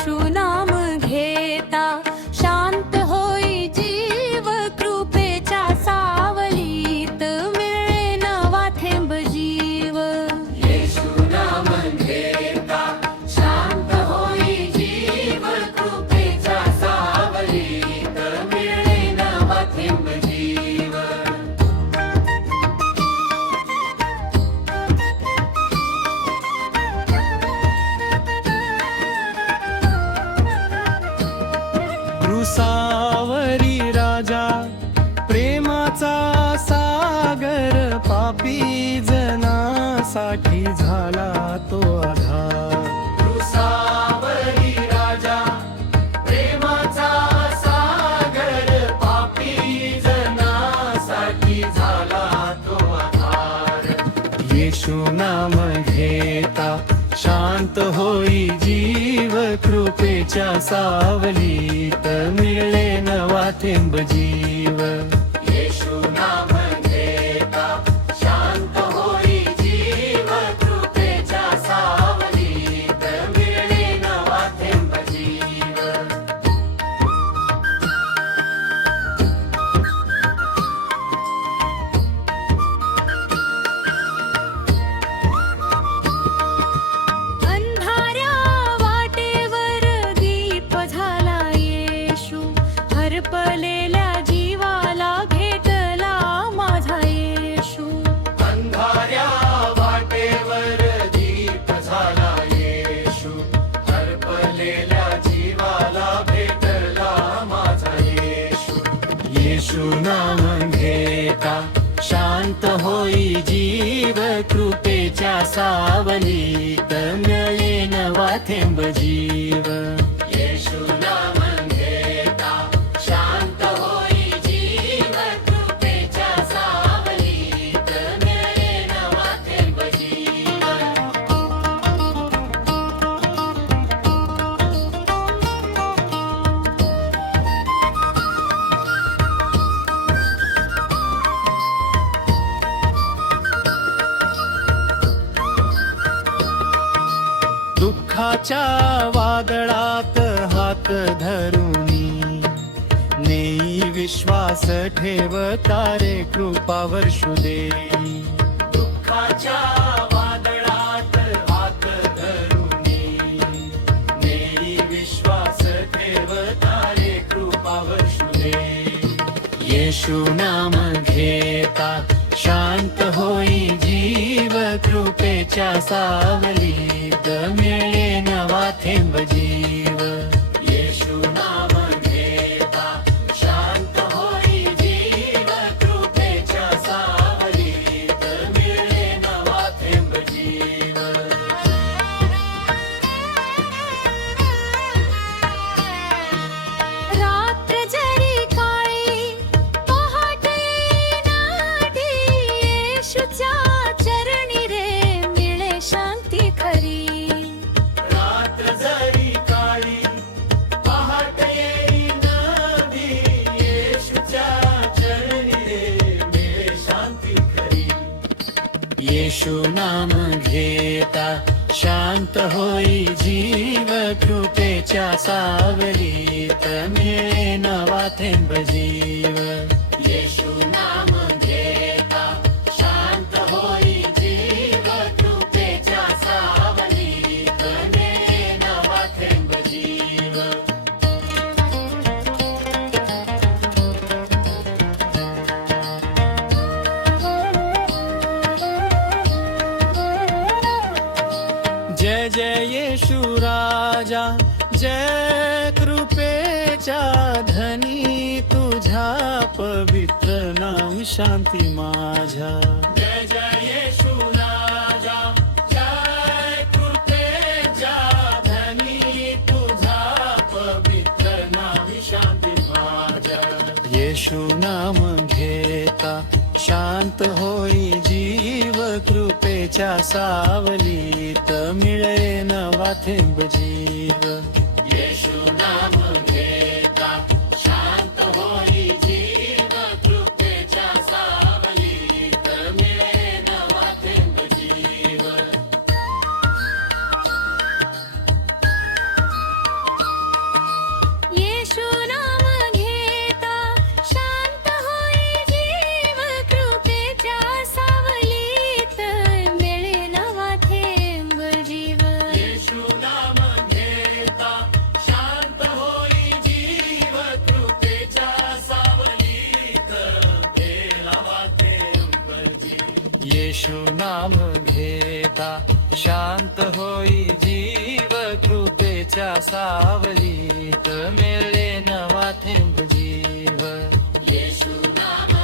येशू नाम घेता शांत होई जीव कृपेच्या सावलीत मिळे नवा थेंब जीव येशू नाम घेता शांत होई जीव कृपेच्या सावलीत मिळे नवा थेंब जीव क्रूसावरी राजा प्रेमाचा सागर पापी जनासाठी झाला तो आधार क्रूसावरी राजा प्रेमाचा सागर पापी जनासाठी झाला तो आधार येशू नाम घेता शांत होई जीव कृपेच्या सावलीत मिळे नवा थेंब जीव येशू नाम घेता शांत होई जीव कृपेच्या सावलीत मिळे नवा थेंब जीव अंधाऱ्या वाटेवर दीप झाला येशू हरपलेल्या जीवाला घेतला माझा येशू अंधाऱ्या वाटेवर दीप झाला येशू हरपलेल्या जीवाला भेटला माझा येशू येशू नाम घेता शांत होई जीव कृपेच्या सावलीत मिळे नवा थेंब जीव येशू नाम घेता शांत होई जीव कृपेच्या सावलीत मिळे नवा थेंब जीव दुःखाच्या वादळात हात धरुनी नेई विश्वास ठेव तारे कृपा वर्षू देई दुःखाच्या वादळात हात धरुनी नेई विश्वास ठेव तारे कृपा वर्षू दे येशू नाम घेता शांत होई जीव कृपेच्या सावलीत मिळे नवा थेंब जीव येशू नाम घेता शांत होई जीव कृपेच्या सावलीत मिळे नवा थेंब जीव रात्र जरी काळी पहाट येईनाठी येशूच्या चरणी रे मिळे शांती खरी रात्र जरी काळी पहाट येईनाधी येशूच्या चरणी रे मिळे शांती खरी येशू नाम घेता शांत होई जीव कृपेच्या सावलीत मिळे नवा थेंब जीव येशू नाम घेता शांत होई जीव कृपेच्या सावलीत मिळे नवा थेंब जीव जय जय येशू राजा जय कृपेच्या धनी तुझ्या पवित्र नाम शांती माझ्या जय जय येशू राजा जय कृपेच्या धनी तुझा पवित्र नामी शांती माझ्या येशू नाम घेता शांत होई जीव कृपेच्या सावलीत मिळे नवा थेंब जीव येशू नाम घेता शांत होई जीव कृपेच्या सावलीत मिळे नवा थेंब जीव येशू नाम घेता शांत होई जीव कृपेच्या सावलीत मिळे नवा थेंब जीव येशू नाम